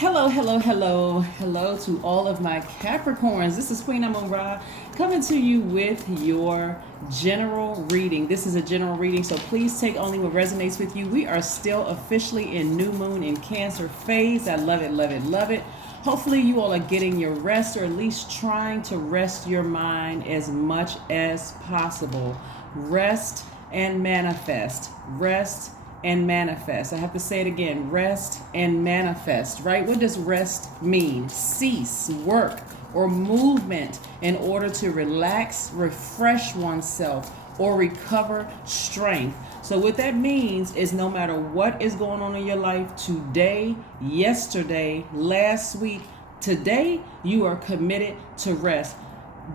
Hello, hello, hello, hello to all of my Capricorns. This is Queen Amun Ra coming to you with your general reading. This is a general reading, so please take only what resonates with you. We are still officially in new moon in Cancer phase. I love it, love it, love it. Hopefully you all are getting your rest, or at least trying to rest your mind as much as possible. Rest and manifest. Rest and manifest. I have to say it again. Rest and manifest, right? What does rest mean? Cease work or movement in order to relax, refresh oneself, or recover strength. So what that means is no matter what is going on in your life today, yesterday, last week, today, you are committed to rest.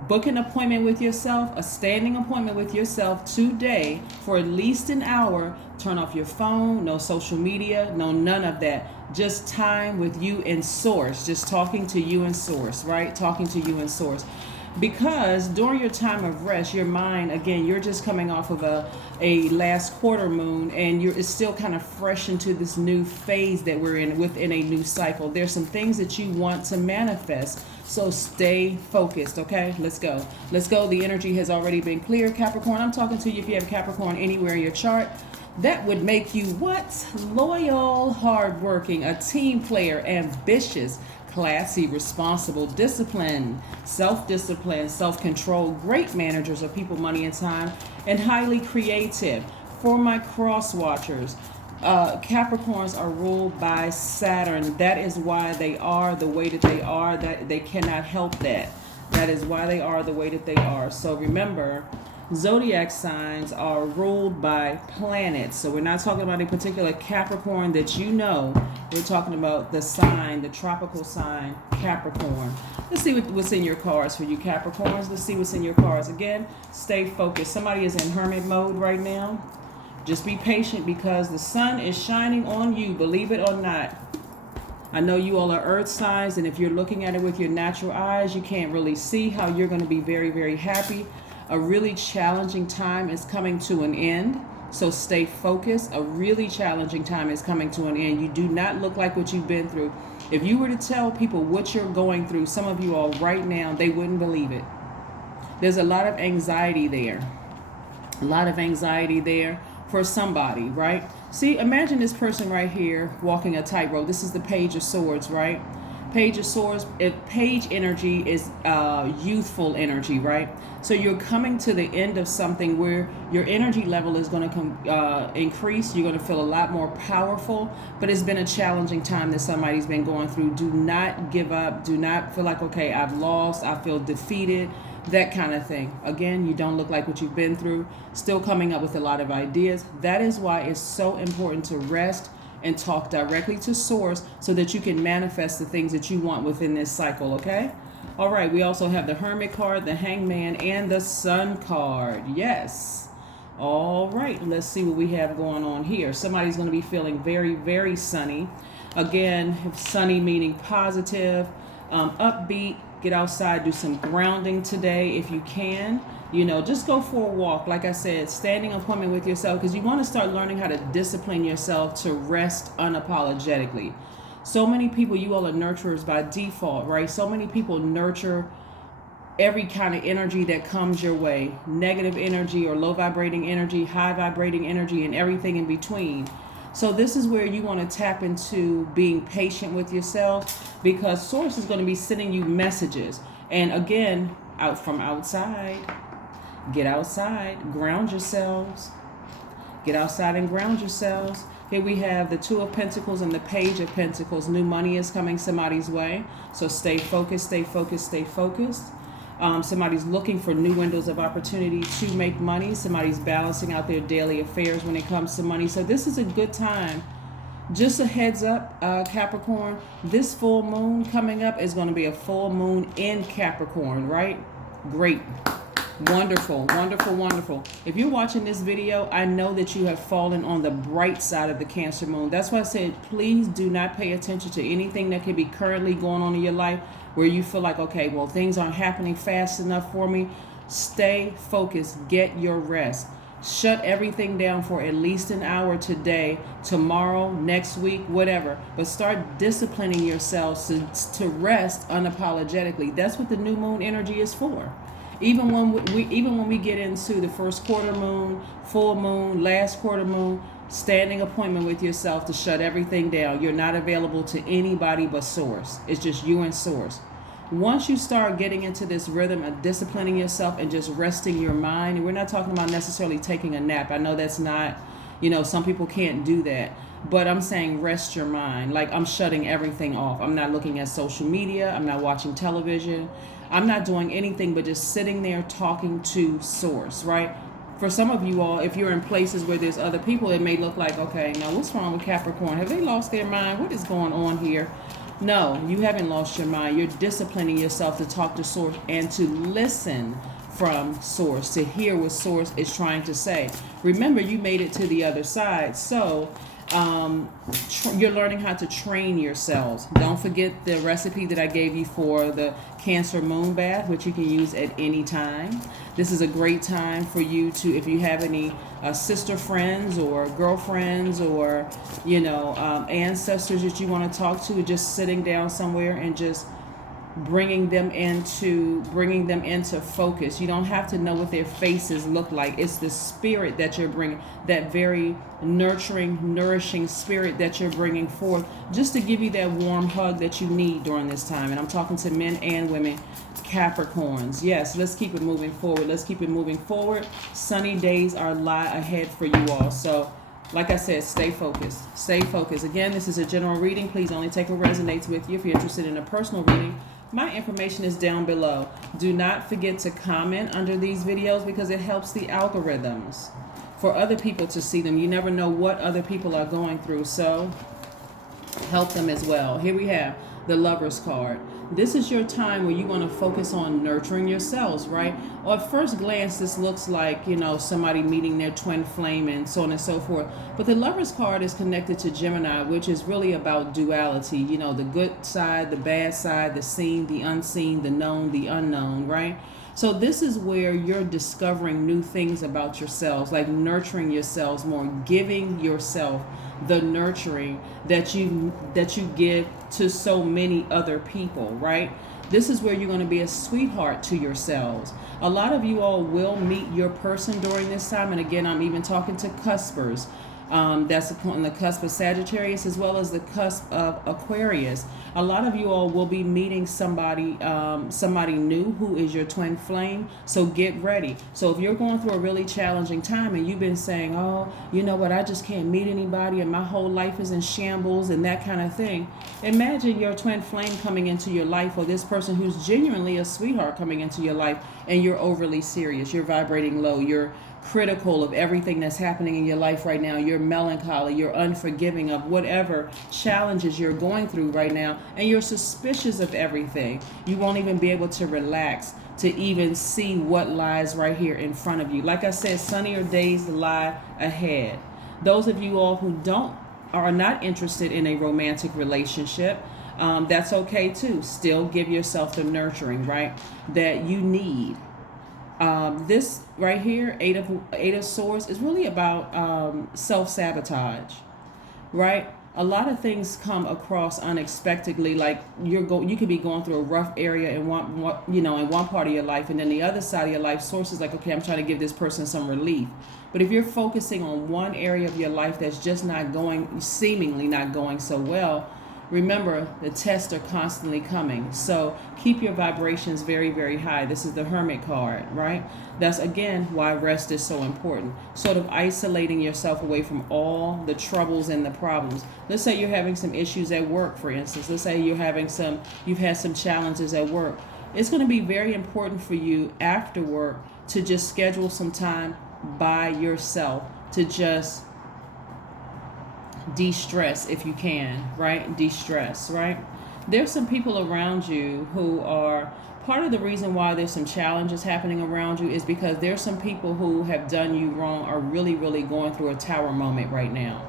Book an appointment with yourself, a standing appointment with yourself today for at least an hour. Turn off your phone, no social media, no none of that. Just time with you and source, just talking to you and source, right? Talking to you and source. Because during your time of rest, your mind, again, you're just coming off of a last quarter moon, and it's still kind of fresh into this new phase that we're in within a new cycle. There's some things that you want to manifest. So stay focused, okay? Let's go. Let's go. The energy has already been cleared, Capricorn. I'm talking to you if you have Capricorn anywhere in your chart. That would make you what? Loyal, hardworking, a team player, ambitious, classy, responsible, disciplined, self-discipline, self-control, great managers of people, money, and time, and highly creative. For my cross watchers, Capricorns are ruled by Saturn. That is why they are the way that they are. That they cannot help that. That is why they are the way that they are. So remember, Zodiac signs are ruled by planets. So we're not talking about a particular Capricorn that you know. We're talking about the sign, the tropical sign, Capricorn. Let's see what's in your cards for you, Capricorns. Let's see what's in your cards. Again, stay focused. Somebody is in hermit mode right now. Just be patient because the sun is shining on you, believe it or not. I know you all are earth signs, and if you're looking at it with your natural eyes, you can't really see how you're going to be very, very happy. A really challenging time is coming to an end, so stay focused. A really challenging time is coming to an end. You do not look like what you've been through. If you were to tell people what you're going through, some of you all right now, they wouldn't believe it. There's a lot of anxiety there. A lot of anxiety there for somebody, right? See, imagine this person right here walking a tightrope. This is the Page of Swords, right? Page of Swords, page energy is youthful energy, right? So you're coming to the end of something where your energy level is going to increase. You're going to feel a lot more powerful, but it's been a challenging time that somebody's been going through. Do not give up. Do not feel like, okay, I've lost. I feel defeated. That kind of thing. Again, you don't look like what you've been through. Still coming up with a lot of ideas. That is why it's so important to rest and talk directly to source so that you can manifest the things that you want within this cycle, okay? All right, we also have the Hermit card, the Hangman, and the Sun card. Yes. All right, let's see what we have going on here. Somebody's going to be feeling very, very sunny. Again, sunny meaning positive, upbeat. Get outside, do some grounding today if you can. You know, just go for a walk. Like I said, standing appointment with yourself, because you want to start learning how to discipline yourself to rest unapologetically. So many people, you all are nurturers by default, right? So many people nurture every kind of energy that comes your way. Negative energy or low vibrating energy, high vibrating energy, and everything in between. So this is where you want to tap into being patient with yourself, because source is going to be sending you messages. And again, out from outside, get outside, ground yourselves. Get outside and ground yourselves. Here we have the Two of Pentacles and the Page of Pentacles. New money is coming somebody's way. So stay focused, stay focused, stay focused. Somebody's looking for new windows of opportunity to make money. Somebody's balancing out their daily affairs when it comes to money. So this is a good time. Just a heads up, Capricorn, this full moon coming up is going to be a full moon in Capricorn, right? Great. Wonderful, wonderful, wonderful. If you're watching this video, I know that you have fallen on the bright side of the Cancer moon. That's why I said, please do not pay attention to anything that could be currently going on in your life where you feel like, okay, well, things aren't happening fast enough for me. Stay focused. Get your rest. Shut everything down for at least an hour today, tomorrow, next week, whatever. But start disciplining yourselves to rest unapologetically. That's what the new moon energy is for. Even when we get into the first quarter moon, full moon, last quarter moon, standing appointment with yourself to shut everything down. You're not available to anybody but Source. It's just you and Source. Once you start getting into this rhythm of disciplining yourself and just resting your mind, and we're not talking about necessarily taking a nap. I know that's not, some people can't do that. But I'm saying rest your mind. Like, I'm shutting everything off. I'm not looking at social media. I'm not watching television. I'm not doing anything but just sitting there talking to Source, right? For some of you all, if you're in places where there's other people, it may look like, okay, now what's wrong with Capricorn? Have they lost their mind? What is going on here? No, you haven't lost your mind. You're disciplining yourself to talk to Source and to listen from Source, to hear what Source is trying to say. Remember, you made it to the other side, so you're learning how to train yourselves. Don't forget the recipe that I gave you for the Cancer moon bath, which you can use at any time. This is a great time for you to, if you have any sister friends or girlfriends or ancestors that you want to talk to, just sitting down somewhere and just bringing them into focus. You don't have to know what their faces look like. It's the spirit that you're bringing, that very nurturing, nourishing spirit that you're bringing forth, just to give you that warm hug that you need during this time. And I'm talking to men and women, Capricorns. Yes, let's keep it moving forward. Let's keep it moving forward. Sunny days lie ahead for you all. So like I said, stay focused. Stay focused. Again, this is a general reading. Please only take what resonates with you. If you're interested in a personal reading, my information is down below. Do not forget to comment under these videos because it helps the algorithms for other people to see them. You never know what other people are going through, so help them as well. Here we have the Lover's card. This is your time where you want to focus on nurturing yourselves, right? Or at first glance, this looks like, somebody meeting their twin flame and so on and so forth. But the Lover's card is connected to Gemini, which is really about duality, the good side, the bad side, the seen, the unseen, the known, the unknown, right? So this is where you're discovering new things about yourselves, like nurturing yourselves more, giving yourself the nurturing that you give to so many other people, right? This is where you're going to be a sweetheart to yourselves. A lot of you all will meet your person during this time. And again, I'm even talking to cuspers. That's on the cusp of Sagittarius as well as the cusp of Aquarius. A lot of you all will be meeting somebody new who is your twin flame. So get ready. So if you're going through a really challenging time and you've been saying, oh, you know what, I just can't meet anybody and my whole life is in shambles and that kind of thing. Imagine your twin flame coming into your life, or this person who's genuinely a sweetheart coming into your life, and you're overly serious. You're vibrating low. You're critical of everything that's happening in your life right now. You're melancholy, you're unforgiving of whatever challenges you're going through right now, and you're suspicious of everything. You won't even be able to relax to even see what lies right here in front of you. Like I said, sunnier days lie ahead. Those of you all who are not interested in a romantic relationship, that's okay too. Still give yourself the nurturing, right, that you need. This right here, Eight of Swords, is really about self-sabotage, right? A lot of things come across unexpectedly, like you could be going through a rough area in one part of your life, and then the other side of your life, Source is like, okay, I'm trying to give this person some relief. But if you're focusing on one area of your life that's just seemingly not going so well, remember, the tests are constantly coming. So keep your vibrations very, very high. This is the Hermit card, right? That's, again, why rest is so important. Sort of isolating yourself away from all the troubles and the problems. Let's say you're having some issues at work, for instance. Let's say you've had some challenges at work. It's going to be very important for you after work to just schedule some time by yourself to just de-stress if you can, right? De-stress, right? There's some people around you who are part of the reason why there's some challenges happening around you is because there's some people who have done you wrong, are really, really going through a tower moment right now.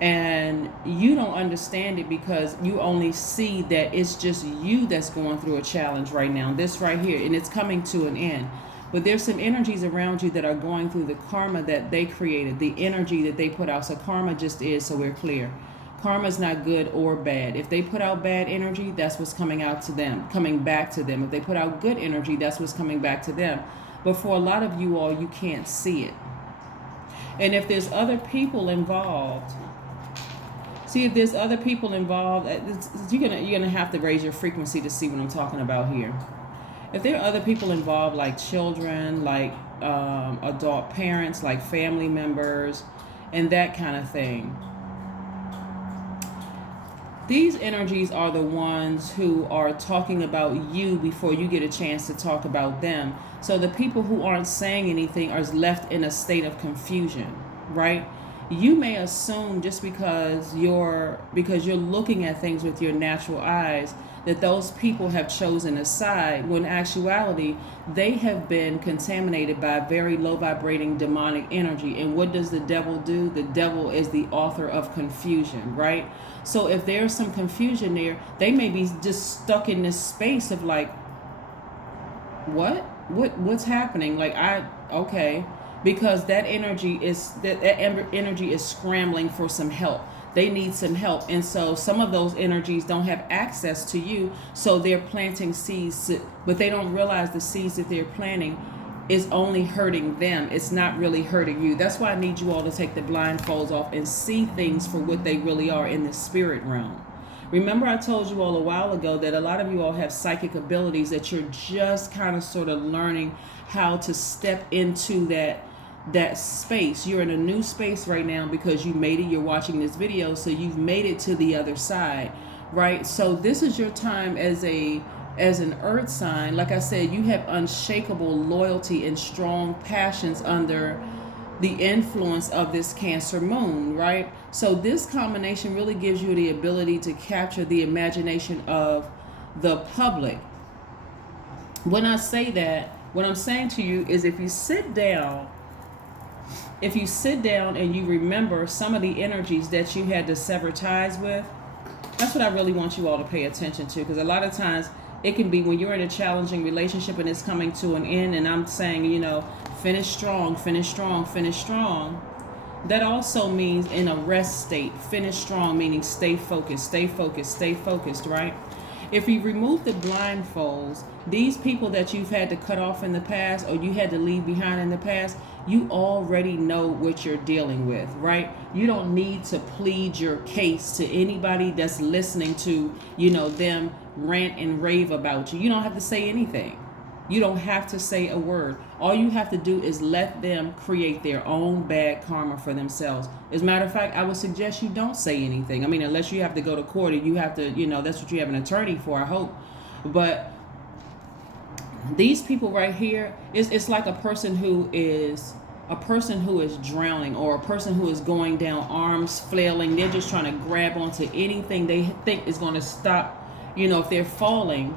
And you don't understand it because you only see that it's just you that's going through a challenge right now. This right here, and it's coming to an end. But there's some energies around you that are going through the karma that they created, the energy that they put out. So karma just is, so we're clear. Karma is not good or bad. If they put out bad energy, that's what's coming out to them, coming back to them. If they put out good energy, that's what's coming back to them. But for a lot of you all, you can't see it. And if there's other people involved, if there's other people involved, you're gonna have to raise your frequency to see what I'm talking about here. If there are other people involved, like children, like adult parents, like family members, and that kind of thing, these energies are the ones who are talking about you before you get a chance to talk about them. So the people who aren't saying anything are left in a state of confusion, right? You may assume just because you're looking at things with your natural eyes that those people have chosen a side, when in actuality they have been contaminated by very low vibrating demonic energy. And what does the devil do? The devil is the author of confusion, right? So if there's some confusion there, they may be just stuck in this space of like, what's happening? Like, okay. Because that energy is scrambling for some help. They need some help. And so some of those energies don't have access to you. So they're planting seeds, but they don't realize the seeds that they're planting is only hurting them. It's not really hurting you. That's why I need you all to take the blindfolds off and see things for what they really are in the spirit realm. Remember, I told you all a while ago that a lot of you all have psychic abilities that you're just kind of sort of learning how to step into that space. You're in a new space right now because you made it. You're watching this video, so you've made it to the other side, right? So this is your time as an earth sign. Like I said, you have unshakable loyalty and strong passions under the influence of this Cancer moon, right? So this combination really gives you the ability to capture the imagination of the public. When I say that, what I'm saying to you is if you sit down and you remember some of the energies that you had to sever ties with, that's what I really want you all to pay attention to. Because a lot of times it can be when you're in a challenging relationship and it's coming to an end, and I'm saying, finish strong, finish strong, finish strong. That also means in a rest state. Finish strong, meaning stay focused, stay focused, stay focused, right? If you remove the blindfolds, these people that you've had to cut off in the past or you had to leave behind in the past, you already know what you're dealing with, right? You don't need to plead your case to anybody that's listening to, them rant and rave about you. You don't have to say anything. You don't have to say a word. All you have to do is let them create their own bad karma for themselves. As a matter of fact, I would suggest you don't say anything. I mean, unless you have to go to court and you have to, that's what you have an attorney for, I hope. But these people right here, it's like a person who is drowning, or a person who is going down, arms flailing. They're just trying to grab onto anything they think is going to stop, if they're falling.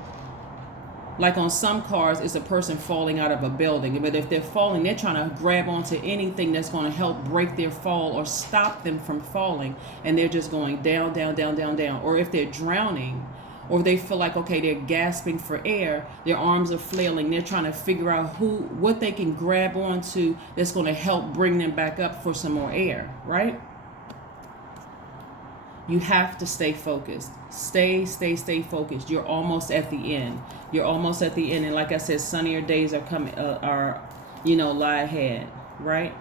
Like on some cars, it's a person falling out of a building. But if they're falling, they're trying to grab onto anything that's going to help break their fall or stop them from falling. And they're just going down, down, down, down, down. Or if they're drowning, or they feel like, okay, they're gasping for air, their arms are flailing. They're trying to figure out what they can grab onto that's going to help bring them back up for some more air, right? You have to stay focused. Stay focused. You're almost at the end. You're almost at the end. And like I said, sunnier days are coming, lie ahead, right?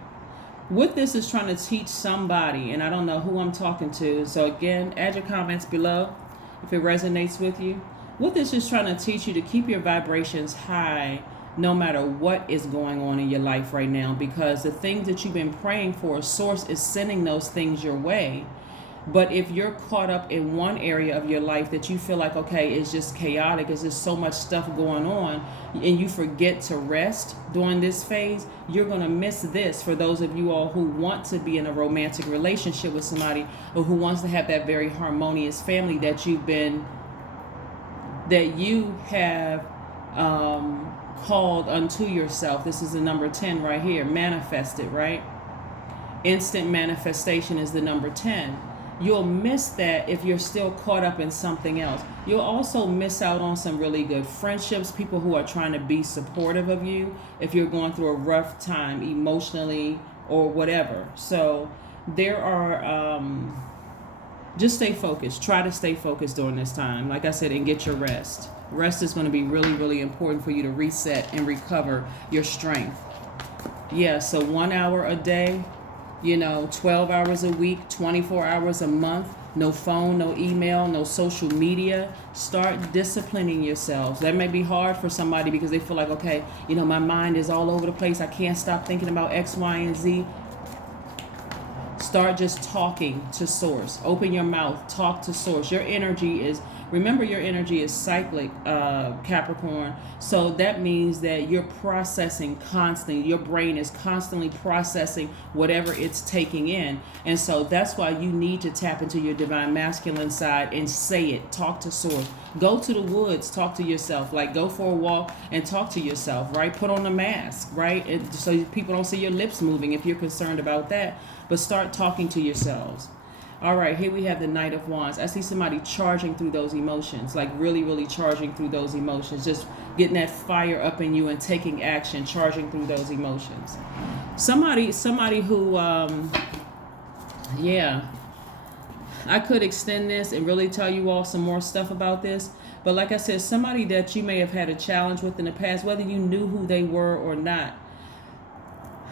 What this is trying to teach somebody, and I don't know who I'm talking to. So again, add your comments below if it resonates with you. What this is trying to teach you to keep your vibrations high no matter what is going on in your life right now. Because the things that you've been praying for, Source is sending those things your way. But if you're caught up in one area of your life that you feel like, okay, it's just chaotic, there's just so much stuff going on, and you forget to rest during this phase, you're going to miss this. For those of you all who want to be in a romantic relationship with somebody, or who wants to have that very harmonious family that you have called unto yourself. This is the number 10 right here, manifested, right? Instant manifestation is the number 10. You'll miss that if you're still caught up in something else. You'll also miss out on some really good friendships, people who are trying to be supportive of you if you're going through a rough time emotionally or whatever. So there are, just stay focused. Try to stay focused during this time. Like I said, and get your rest. Rest is going to be really, really important for you to reset and recover your strength. Yeah, so 1 hour a day, 12 hours a week, 24 hours a month, no phone, no email, no social media. Start disciplining yourselves. That may be hard for somebody because they feel like, okay, my mind is all over the place. I can't stop thinking about X, Y, and Z. Start just talking to source. Open your mouth, talk to source. Remember your energy is cyclic, Capricorn. So that means that you're processing constantly. Your brain is constantly processing whatever it's taking in. And so that's why you need to tap into your divine masculine side and say it. Talk to source. Go to the woods, talk to yourself. Like, go for a walk and talk to yourself, right? Put on a mask, right? So people don't see your lips moving if you're concerned about that. But start talking to yourselves. All right, here we have the Knight of Wands. I see somebody charging through those emotions, like really, really charging through those emotions, just getting that fire up in you and taking action, charging through those emotions. Somebody who, I could extend this and really tell you all some more stuff about this. But like I said, somebody that you may have had a challenge with in the past, whether you knew who they were or not.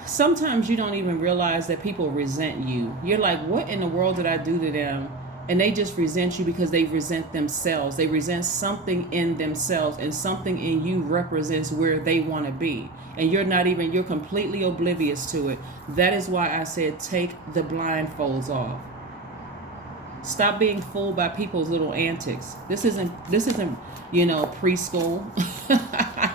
Sometimes you don't even realize that people resent you. You're like, what in the world did I do to them? And they just resent you because they resent themselves. They resent something in themselves, and something in you represents where they want to be. And you're completely oblivious to it. That is why I said take the blindfolds off. Stop being fooled by people's little antics. This isn't preschool.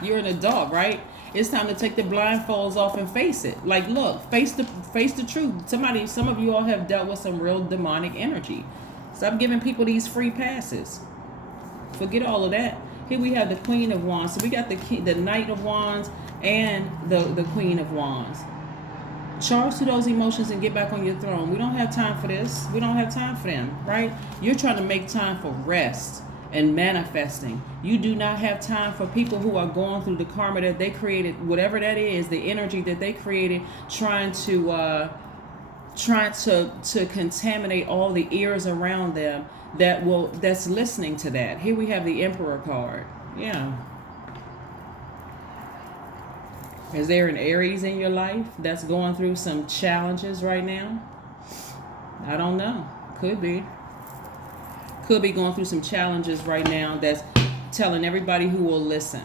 You're an adult, right? It's time to take the blindfolds off and face it. Like, look, face the truth. Some of you all have dealt with some real demonic energy. Stop giving people these free passes. Forget all of that. Here we have the Queen of Wands. So we got the Knight of Wands and the Queen of Wands. Charge to those emotions and get back on your throne. We don't have time for this. We don't have time for them, right? You're trying to make time for rest and manifesting. You do not have time for people who are going through the karma that they created, whatever that is, the energy that they created, trying to contaminate all the ears around them that's listening to that. Here we have the Emperor card. Yeah. Is there an Aries in your life that's going through some challenges right now? I don't know. Could be going through some challenges right now that's telling everybody who will listen.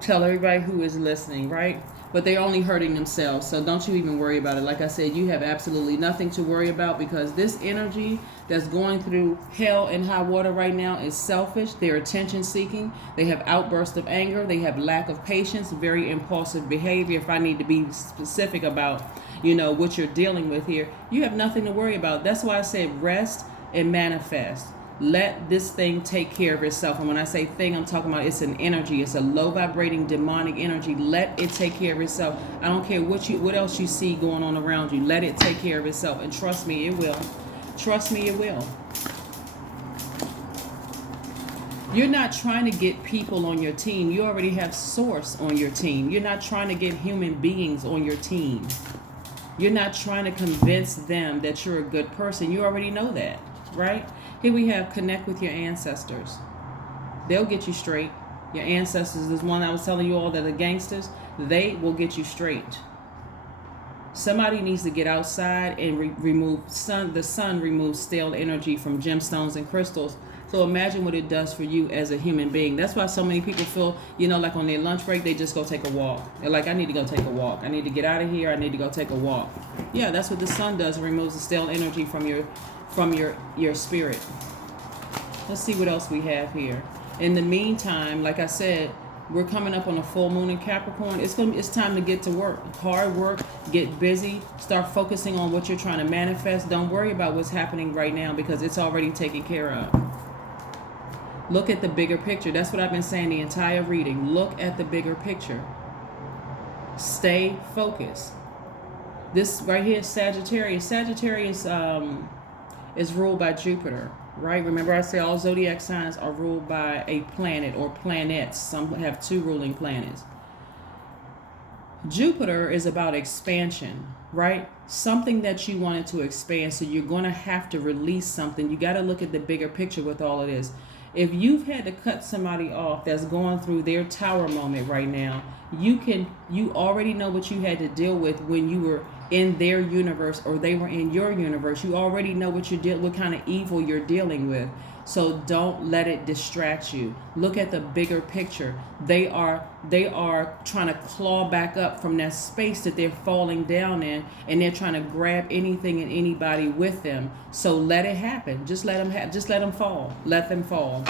Tell everybody who is listening, right? But they're only hurting themselves. So don't you even worry about it. Like I said, you have absolutely nothing to worry about because this energy that's going through hell and high water right now is selfish. They're attention seeking. They have outbursts of anger. They have lack of patience, very impulsive behavior. If I need to be specific about, what you're dealing with here, you have nothing to worry about. That's why I said rest and manifest. Let this thing take care of itself. And when I say thing, I'm talking about it's an energy. It's a low vibrating demonic energy. Let it take care of itself. I don't care what else you see going on around you. Let it take care of itself. And trust me, it will. Trust me, it will. You're not trying to get people on your team. You already have source on your team. You're not trying to get human beings on your team. You're not trying to convince them that you're a good person. You already know that, right? Here we have connect with your ancestors. They'll get you straight. Your ancestors is one I was telling you all that are gangsters. They will get you straight. Somebody needs to get outside and remove the sun removes stale energy from gemstones and crystals. So imagine what it does for you as a human being. That's why so many people feel, like on their lunch break, they just go take a walk. They're like, I need to go take a walk. I need to get out of here. I need to go take a walk. Yeah, that's what the sun does. It removes the stale energy from your spirit. Let's see what else we have here. In the meantime, like I said, we're coming up on a full moon in Capricorn. It's time to get to work. Hard work, get busy, start focusing on what you're trying to manifest. Don't worry about what's happening right now because it's already taken care of. Look at the bigger picture. That's what I've been saying the entire reading. Look at the bigger picture. Stay focused. This right here is Sagittarius. Sagittarius is ruled by Jupiter, right? Remember I said all zodiac signs are ruled by a planet or planets. Some have two ruling planets. Jupiter is about expansion, right? Something that you wanted to expand, so you're going to have to release something. You got to look at the bigger picture with all of this. If you've had to cut somebody off that's going through their tower moment right now, you already know what you had to deal with when you were in their universe or they were in your universe. You already know what kind of evil you're dealing with. So don't let it distract you. Look at the bigger picture. They are trying to claw back up from that space that they're falling down in, and they're trying to grab anything and anybody with them. So let it happen. Just let them fall. Let them fall.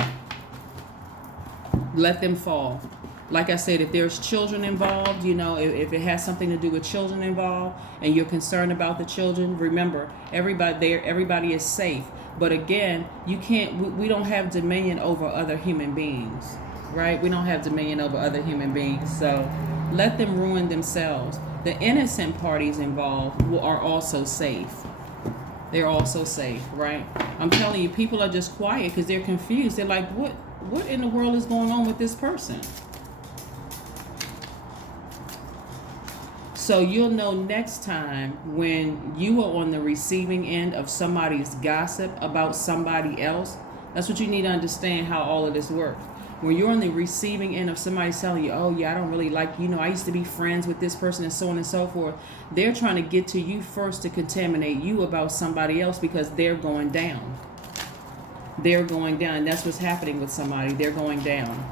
Let them fall. Like I said, if there's children involved, if it has something to do with children involved and you're concerned about the children, remember, everybody is safe. But again, we don't have dominion over other human beings, right? We don't have dominion over other human beings. So let them ruin themselves. The innocent parties involved are also safe. They're also safe, right? I'm telling you, people are just quiet because they're confused. They're like, what in the world is going on with this person? So you'll know next time when you are on the receiving end of somebody's gossip about somebody else. That's what you need to understand, how all of this works. When you're on the receiving end of somebody telling you, oh yeah, I don't really like, I used to be friends with this person and so on and so forth. They're trying to get to you first to contaminate you about somebody else because they're going down. They're going down. And that's what's happening with somebody. They're going down.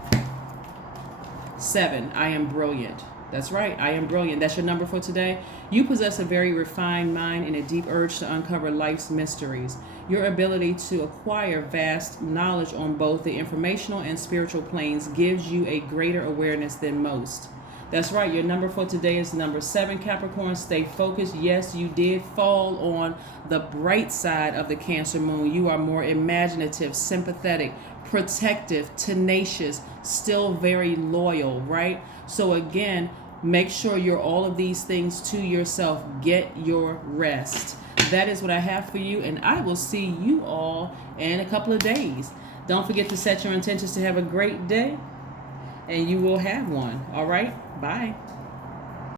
7, I am brilliant. That's right, I am brilliant. That's your number for today. You possess a very refined mind and a deep urge to uncover life's mysteries. Your ability to acquire vast knowledge on both the informational and spiritual planes gives you a greater awareness than most. That's right, your number for today is number 7, Capricorn. Stay focused. Yes, you did fall on the bright side of the Cancer moon. You are more imaginative, sympathetic, protective, tenacious, still very loyal, right? So again, make sure you're all of these things to yourself. Get your rest. That is what I have for you, and I will see you all in a couple of days. Don't forget to set your intentions to have a great day, and you will have one. All right? Bye.